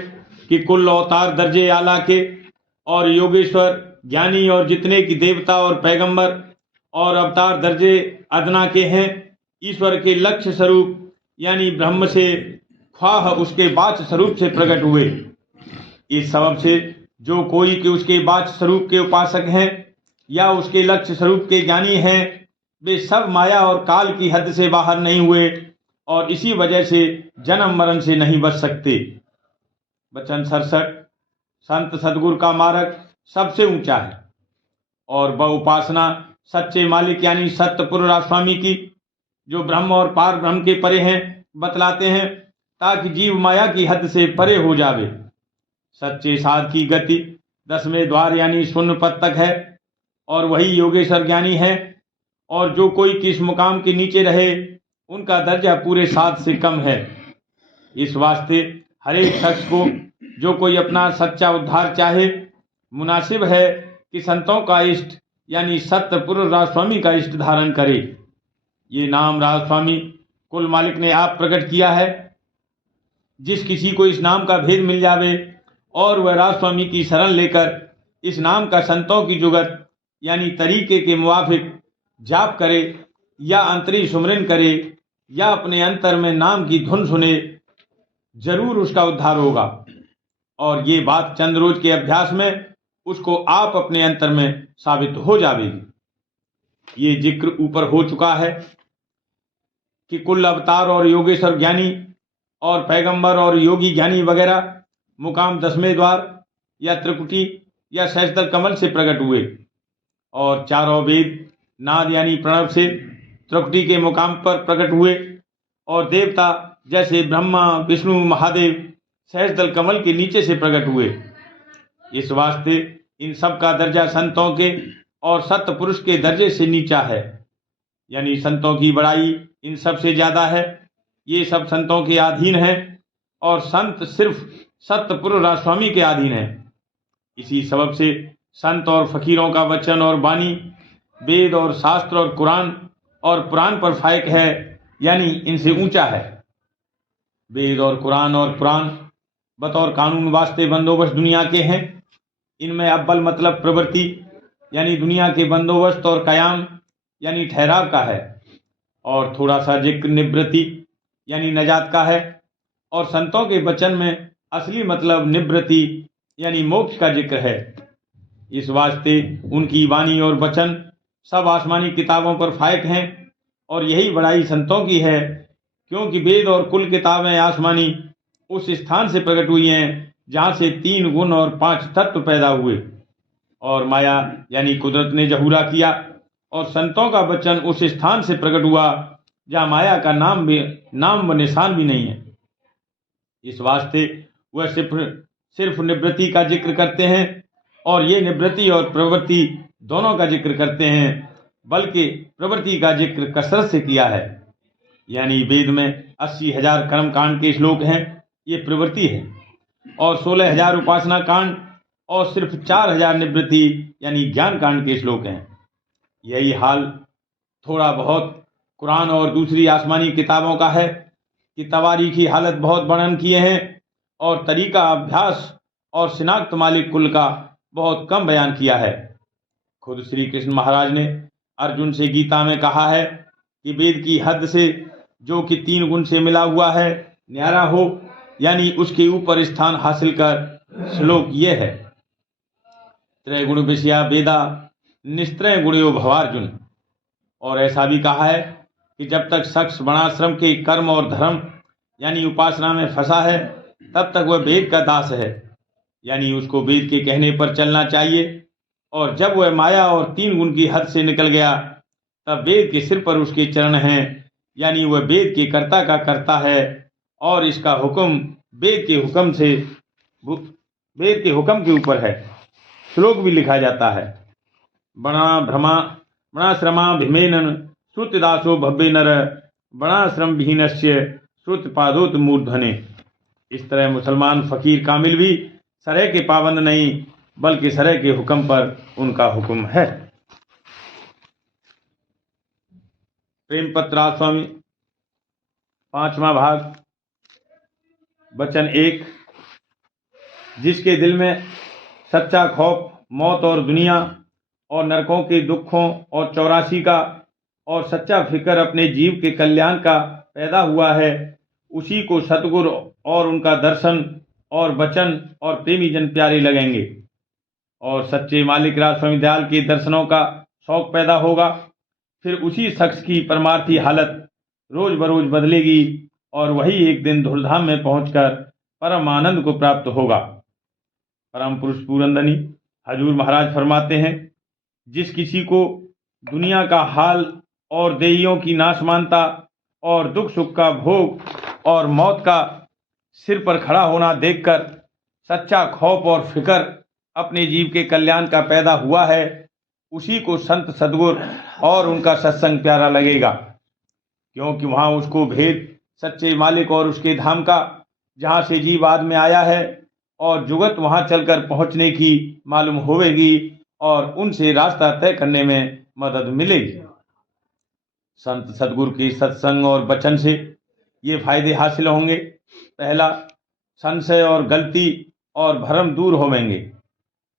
कि कुल अवतार दर्जे आला के और योगेश्वर ज्ञानी और जितने की देवता और पैगंबर और अवतार दर्जे अदना के हैं, ईश्वर के लक्ष्य स्वरूप यानी ब्रह्म से ख्वाह उसके वाच स्वरूप से प्रकट हुए। इस सबब से जो कोई के उसके वाच स्वरूप के उपासक हैं या उसके लक्ष्य स्वरूप के ज्ञानी हैं, वे सब माया और काल की हद से बाहर नहीं हुए और इसी वजह से जन्म मरण से नहीं बच सकते। वचन 67। संत सदगुरु का मार्ग सबसे ऊंचा है और वह उपासना सच्चे मालिक यानी सत्य पुरुष स्वामी की, जो ब्रह्म और पार ब्रह्म के परे हैं, बतलाते हैं, ताकि जीव माया की हद से परे हो जावे। सच्चे साध की गति 10वें द्वार यानी शून्य पद तक है और वही योगेश्वर ज्ञानी है। और जो कोई किस मुकाम के नीचे रहे, उनका दर्जा पूरे साध से कम है। इस वास्ते हर एक शख्स को जो कोई अपना सच्चा उद्धार चाहे, मुनासिब है कि संतों का इष्ट यानी सत्य पुरुष राजस्वामी का इष्ट धारण करे। ये नाम राजस्वामी कुल मालिक ने आप प्रकट किया है। जिस किसी को इस नाम का भेद मिल जावे और वह राजस्वामी की शरण लेकर इस नाम का संतों की जुगत यानी तरीके के मुवाफिक जाप करे या अंतरी सुमरन करे या अपने अंतर में नाम की धुन सुने, जरूर उसका उद्धार होगा। और ये बात चंद रोज के अभ्यास में उसको आप अपने अंतर में साबित हो जाएगी। ये जिक्र ऊपर हो चुका है कि कुल अवतार और योगेश्वर ज्ञानी और पैगंबर और योगी ज्ञानी वगैरह मुकाम 10वें द्वार या त्रिकुटी या सहस्त्र कमल से प्रकट हुए और चारों वेद नाद यानी प्रणव से त्रिकुटी के मुकाम पर प्रकट हुए और देवता जैसे ब्रह्मा विष्णु महादेव सहस्त्र कमल के नीचे से प्रकट हुए। इस वास्ते इन सब का दर्जा संतों के और सत्य पुरुष के दर्जे से नीचा है, यानी संतों की बड़ाई इन सब से ज्यादा है। ये सब संतों के अधीन है और संत सिर्फ सत्य पुरुष राजस्वामी के अधीन है। इसी सबब से संत और फकीरों का वचन और वाणी वेद और शास्त्र और कुरान और पुराण पर फायक है, यानी इनसे ऊंचा है। वेद और कुरान और पुराण बतौर कानून वास्ते बंदोबस्त दुनिया के हैं। इनमें अव्वल मतलब प्रवृत्ति यानी दुनिया के बंदोबस्त और कयाम यानी ठहराव का है और थोड़ा सा जिक्र निवृत्ति यानी नजात का है। और संतों के वचन में असली मतलब निवृत्ति यानी मोक्ष का जिक्र है। इस वास्ते उनकी वाणी और वचन सब आसमानी किताबों पर फायक हैं और यही बड़ाई संतों की है, क्योंकि वेद और कुल किताबें आसमानी उस स्थान से प्रकट हुई हैं जहाँ से 3 गुण और 5 तत्व पैदा हुए और माया यानी कुदरत ने जहूरा किया, और संतों का वचन उस स्थान से प्रकट हुआ जहाँ माया का नाम व निशान भी नहीं है। इस वास्ते वह सिर्फ निवृत्ति का जिक्र करते हैं और ये निवृत्ति और प्रवृत्ति दोनों का जिक्र करते हैं, बल्कि प्रवृत्ति का जिक्र कसरत से किया है। यानी वेद में 80,000 कर्म कांड के श्लोक हैं, ये प्रवृत्ति है, और 16,000 उपासना कांड और सिर्फ 4,000 निवृत्ति यानी ज्ञान कांड के श्लोक हैं। यही हाल थोड़ा बहुत कुरान और दूसरी आसमानी किताबों का है कि तवारीखी हालत बहुत वर्णन किए हैं और तरीका अभ्यास और शिनाख्त मालिक कुल का बहुत कम बयान किया है। खुद श्री कृष्ण महाराज ने अर्जुन से गीता में कहा है कि वेद की हद से जो कि 3 गुण से मिला हुआ है न्यारा हो, यानी उसके ऊपर स्थान हासिल कर। श्लोक ये है, त्रय गुण विषया वेदा निस्त्रय गुणयो भवार्जुन। और ऐसा भी कहा है कि जब तक शख्स वर्णाश्रम के कर्म और धर्म यानी उपासना में फंसा है, तब तक वह वेद का दास है, यानी उसको वेद के कहने पर चलना चाहिए। और जब वह माया और 3 गुण की हद से निकल गया, तब वेद के सिर पर उसके चरण हैं, यानी वह वेद के कर्ता का कर्ता है और इसका हुक्म वेद के हुक्म के ऊपर है। श्लोक भी लिखा जाता है, वर्णाश्रमा भीमेन श्रुतदासो भव्य नर वर्णाश्रम विहीनस्य श्रुत पादोत मूर्धने। इस तरह मुसलमान फकीर कामिल भी सरह के पाबंद नहीं, बल्कि सरह के हुक्म पर उनका हुक्म है। प्रेम पत्र स्वामी 5वां भाग वचन 1। जिसके दिल में सच्चा खौफ मौत और दुनिया और नरकों के दुखों और 84 का और सच्चा फिक्र अपने जीव के कल्याण का पैदा हुआ है, उसी को सतगुरु और उनका दर्शन और वचन और प्रेमी जन प्यारे लगेंगे और सच्चे मालिक राज स्वामी दयाल के दर्शनों का शौक पैदा होगा। फिर उसी शख्स की परमार्थी हालत रोज बरोज बदलेगी और वही एक दिन धूलधाम में पहुंचकर परम आनंद को प्राप्त होगा। परम पुरुष पूरनदनी हजूर महाराज फरमाते हैं, जिस किसी को दुनिया का हाल और देहियों की नाशमानता और दुख सुख का भोग और मौत का सिर पर खड़ा होना देखकर सच्चा खौफ और फिक्र अपने जीव के कल्याण का पैदा हुआ है, उसी को संत सद्गुर और उनका सत्संग प्यारा लगेगा, क्योंकि वहाँ उसको भेद सच्चे मालिक और उसके धाम का, जहाँ से जीव आदि में आया है और जुगत वहाँ चलकर पहुँचने की मालूम होवेगी और उनसे रास्ता तय करने में मदद मिलेगी। संत सद्गुरु के सत्संग और वचन से ये फायदे हासिल होंगे। पहला, संशय और गलती और भ्रम दूर होवेंगे।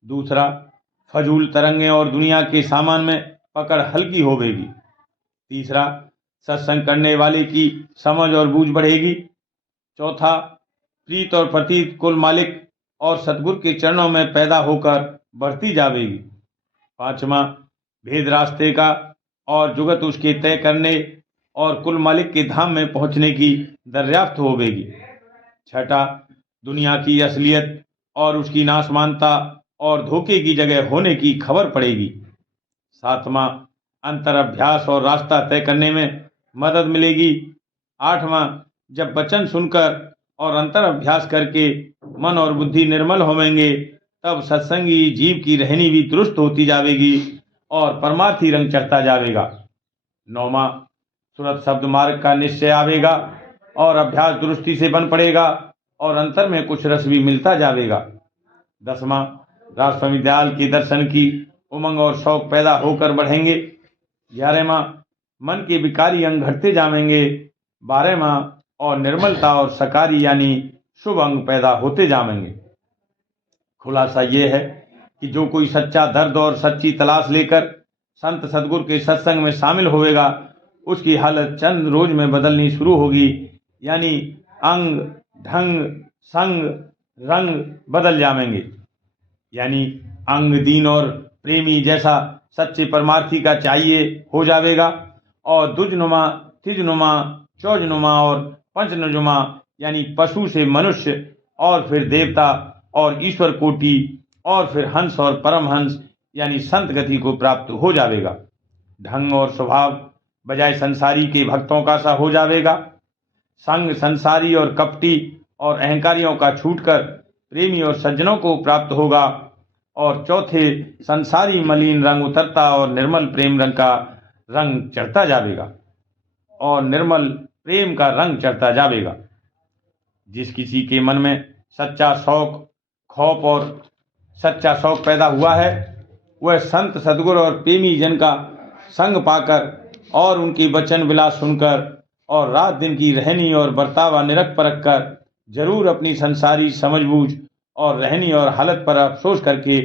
दूसरा, फजूल तरंगे और दुनिया के सामान में पकड़ हल्की होवेगी। तीसरा, सत्संग करने वाले की समझ और बूझ बढ़ेगी। चौथा, प्रीत और प्रतीत कुल मालिक और सतगुरु के चरणों में पैदा होकर बढ़ती जावेगी। पांचवा, भेद रास्ते का और जुगत उसके तय करने और कुल मालिक के धाम में पहुंचने की दर्याफ्त होवेगी। छठा, दुनिया की असलियत और उसकी नाशमानता और धोखे की जगह होने की खबर पड़ेगी। सातवां, अंतर अभ्यास और रास्ता तय करने में मदद मिलेगी। आठवां, जब वचन सुनकर और अंतर अभ्यास करके मन और बुद्धि निर्मल होवेंगे, तब सत्संगी जीव की रहनी भी दुरुस्त होती जावेगी और परमार्थी रंग चढ़ता जावेगा। नौवां, सुरत शब्द मार्ग का निश्चय आवेगा और अभ्यास दुरुस्ती से बन पड़ेगा और अंतर में कुछ रस भी मिलता जावेगा। 10वां, राज स्वामी दयाल के दर्शन की उमंग और शौक पैदा होकर बढ़ेंगे। 11वां, मन के विकारी अंग घटते जावेंगे। 12वां, और निर्मलता और सकारी यानी शुभ अंग पैदा होते जावेंगे। खुलासा ये है कि जो कोई सच्चा दर्द और सच्ची तलाश लेकर संत सद्गुरु के सत्संग में शामिल होवेगा, उसकी हालत चंद रोज में बदलनी शुरू होगी, यानी अंग ढंग संग रंग बदल जावेंगे। यानी अंग दीन और प्रेमी जैसा सच्चे परमार्थी का चाहिए हो जावेगा और दुजनुमा, तिजनुमा, चौजनुमा और पंचनुमा यानी पशु से मनुष्य और फिर देवता और ईश्वर कोटि और फिर हंस और परमहंस यानी संत गति को प्राप्त हो जावेगा। ढंग और स्वभाव बजाय संसारी के भक्तों का सा हो जावेगा। संग संसारी और कपटी और अहंकारियों का छूटकर प्रेमी और सज्जनों को प्राप्त होगा। और चौथे, संसारी मलिन रंग उतरता और निर्मल प्रेम रंग का रंग चढ़ता जावेगा और निर्मल प्रेम का रंग चढ़ता जावेगा। जिस किसी के मन में सच्चा शौक खौफ और सच्चा शौक पैदा हुआ है, वह संत सद्गुरु और प्रेमी जन का संग पाकर और उनकी वचन विलास सुनकर और रात दिन की रहनी और बर्तावा निरख परख कर जरूर अपनी संसारी समझबूझ और रहनी और हालत पर अफसोस करके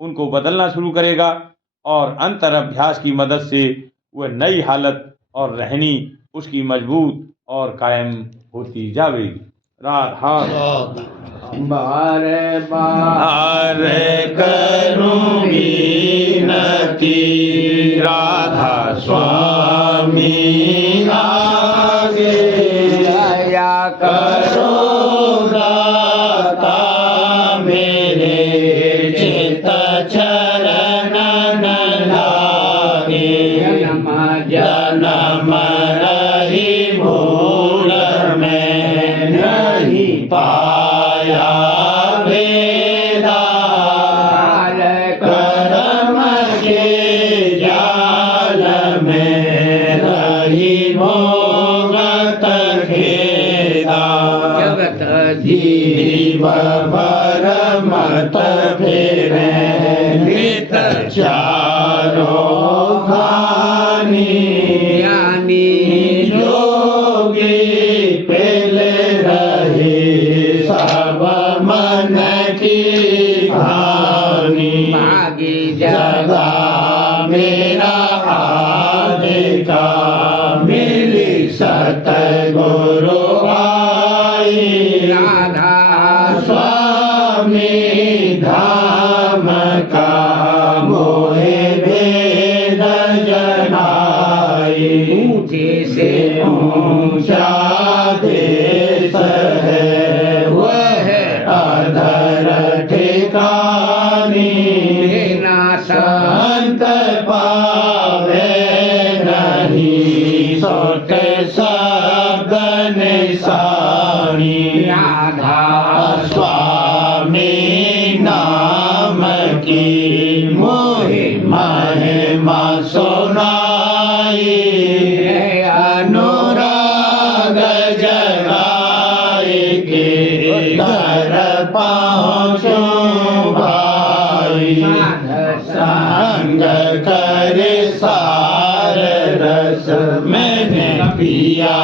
उनको बदलना शुरू करेगा और अंतर अभ्यास की मदद से वह नई हालत और रहनी उसकी मजबूत और कायम होती जावेगी। राधा बारे बार करूंगी नती राधा स्वामी आगे दया करो दाता मेरे चित चरण लागे जन्म रही भूल में नहीं पाया वेदा कर्म के जाल में रही भोगत खेदा जगत जीव भर मत फेरे हित चारों खानी ज्ञानी जोगी पहले रहे सब मन की हानि सतगुरु आई राधा स्वामी धाम का मोहे भेद जनाई ऊंचे से ऊंचा देश है वह अधर ठिकानी बिना संत पावे नहीं सोते शब्द निशानी राधा स्वामी नाम की मोहि महिमा सुनाई अनुराग जगाए के घर पहुँचो भाई संग करे सार रस मैंने पिया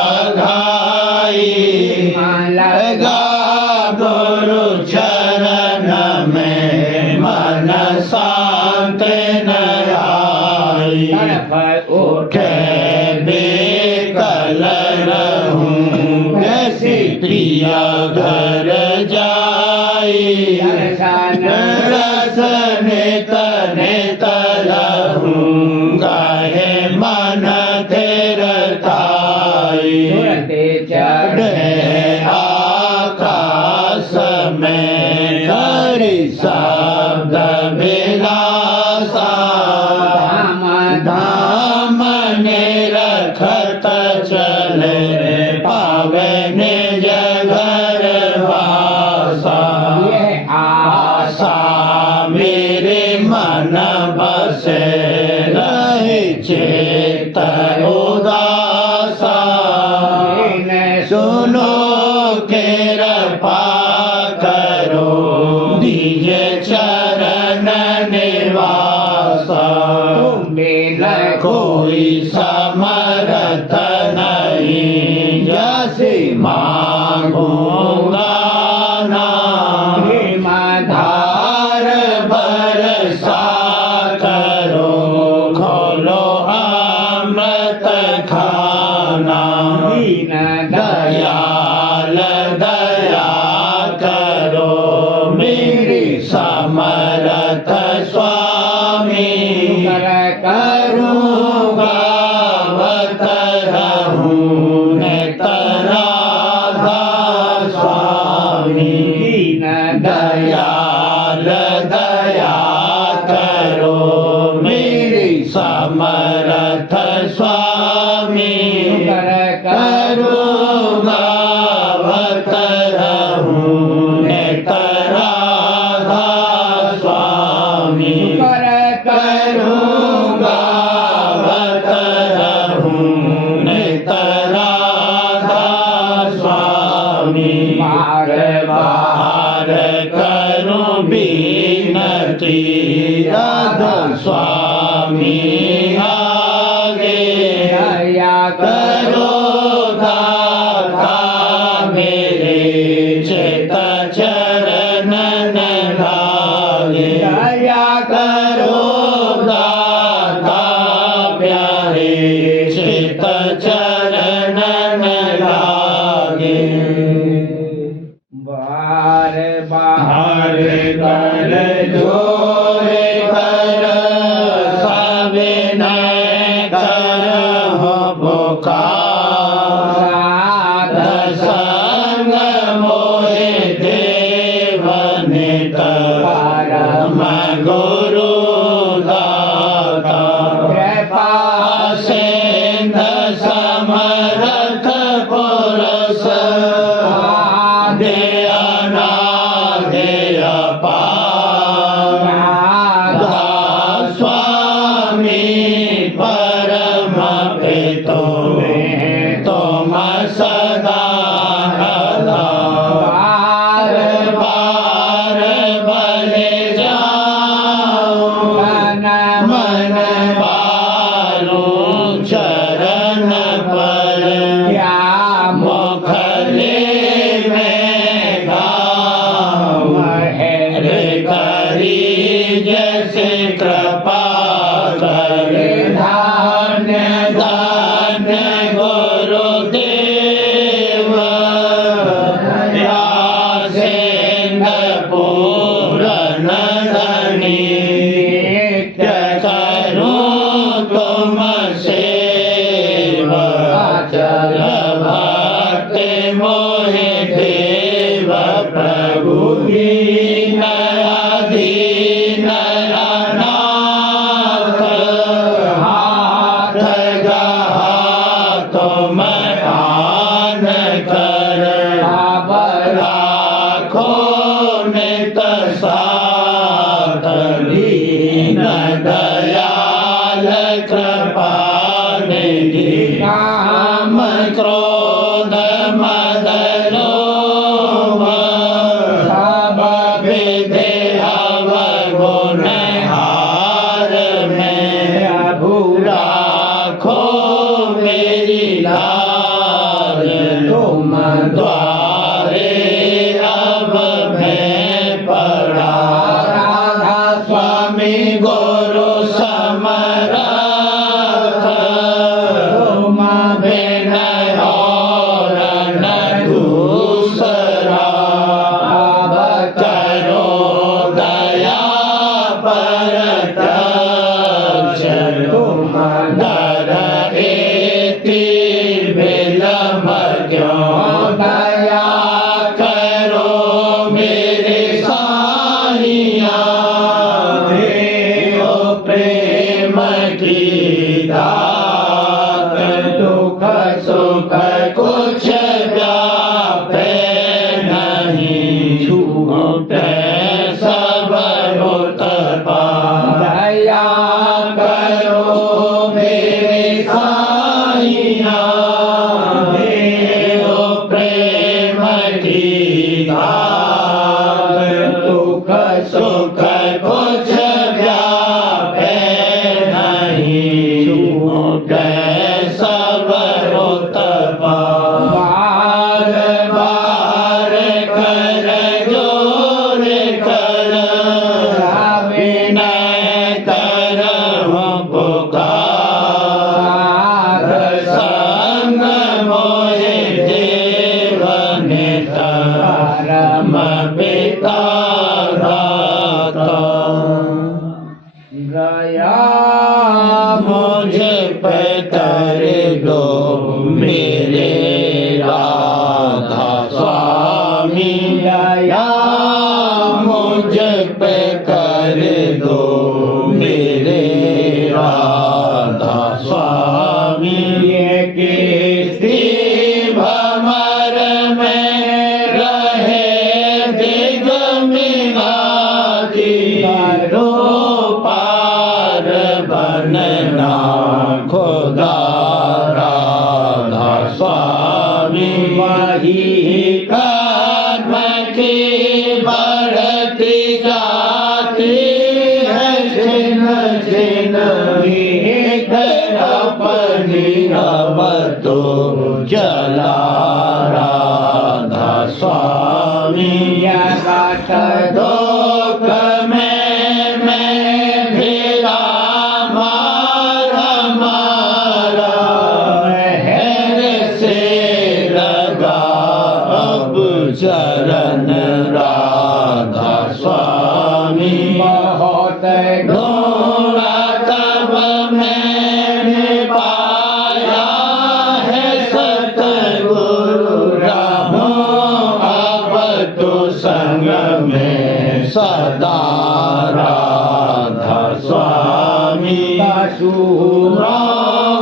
अघाई लगा गुरु चरण में मन शांत न आई उठे बेकल रहूं कैसे प्रिया घर जाई रसन नित रहूं गाहे मन तेरताई चढ़े आकाश में हरि शब्द विलासा धाम निरखत चले पावन जगर वासा आशा मेरे मन बसे रहे चेत उदासा सुनो कृपा करो दिव्य चरण निवासा कोई समर्थ नहीं जैसे मांगूंगा नाम धार बरसा करो खोलो अमृत खाना दयाल दया करो मेरे समर्थ स्वामी करूँगा वत रहूं राधा स्वामी दयाल दया करो मेरे समर्थ स्वामी करूँगा वत रहूं राधा स्वामी करूँगा वत रहूं राधा स्वामी बार बार करूं बीनती राधा स्वामी आगे दया करो दाता मेरे चित चरण न लागे दया करो दाता प्यारे चित चरण न लागे बार बार कर जोरे कर सविनय कर हो पुकार संग मोहे देव नित परम गुरु दाता कृपा सिंध समर्थ पुरुष आदि अनादि अपार स्वामी परम पितो तुम सदा बार बार बले जाओ मन बारू चरण पर क्या मुखले में गाओ रे करी जैसे कृपा कर धान्य दान विनय और न दूसरा। अब करो दया परतक्ष तुम डर एति विलंब क्यों। दया करो मेरे साहिया देव प्रेम की दात। दुख सुख कुछ व्यापे नहीं छूटे सब उत्पात। दया करो मेरे साहिया देव प्रेम की दात। दुख सुख कुछ व्यापे नहीं छूटे सब उत्पात। बार बार कर जोर कर विनय करहु पुकार। संग मोहि देव नित परम पिता दाता। दया मुझ पे कर दो मेरे राधा स्वामी। दया मुझ पे कर दो मेरे राधा स्वामी। ये किसी भमर में रहे दिग मिलाती। करो पार बनना खुदा राधा स्वामी। वही कर्म की बढ़ती जाती है जिन जिन एक अपनी अब तो चला राधा स्वामी। दुख में मैं फिरा मारा मारा हेर से लगा अब चरण राधा स्वामी। बहुत ढूंढा तब मैंने पाया है सतगुरु रहूं अब तो संग में सदा राधा स्वामी। असुरों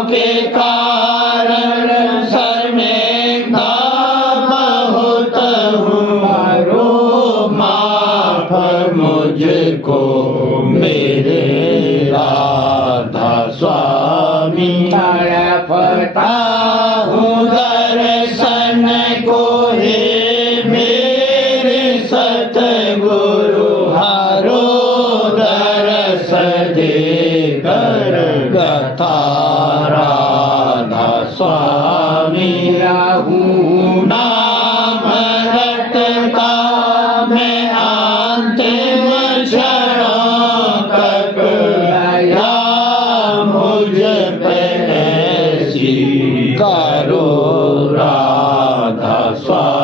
के कारण सर में बहुत हूँ। करो माफ मुझको मेरे राधा स्वामी। तड़पता हूँ दर्शन को हे मेरे सतगुरु। हारो दरस दे कर गथा राधा स्वामी। रहूं नाम रटता मैं अंतिम क्षणों तक। दया मुझ पे ऐसी करो राधा स्वामी।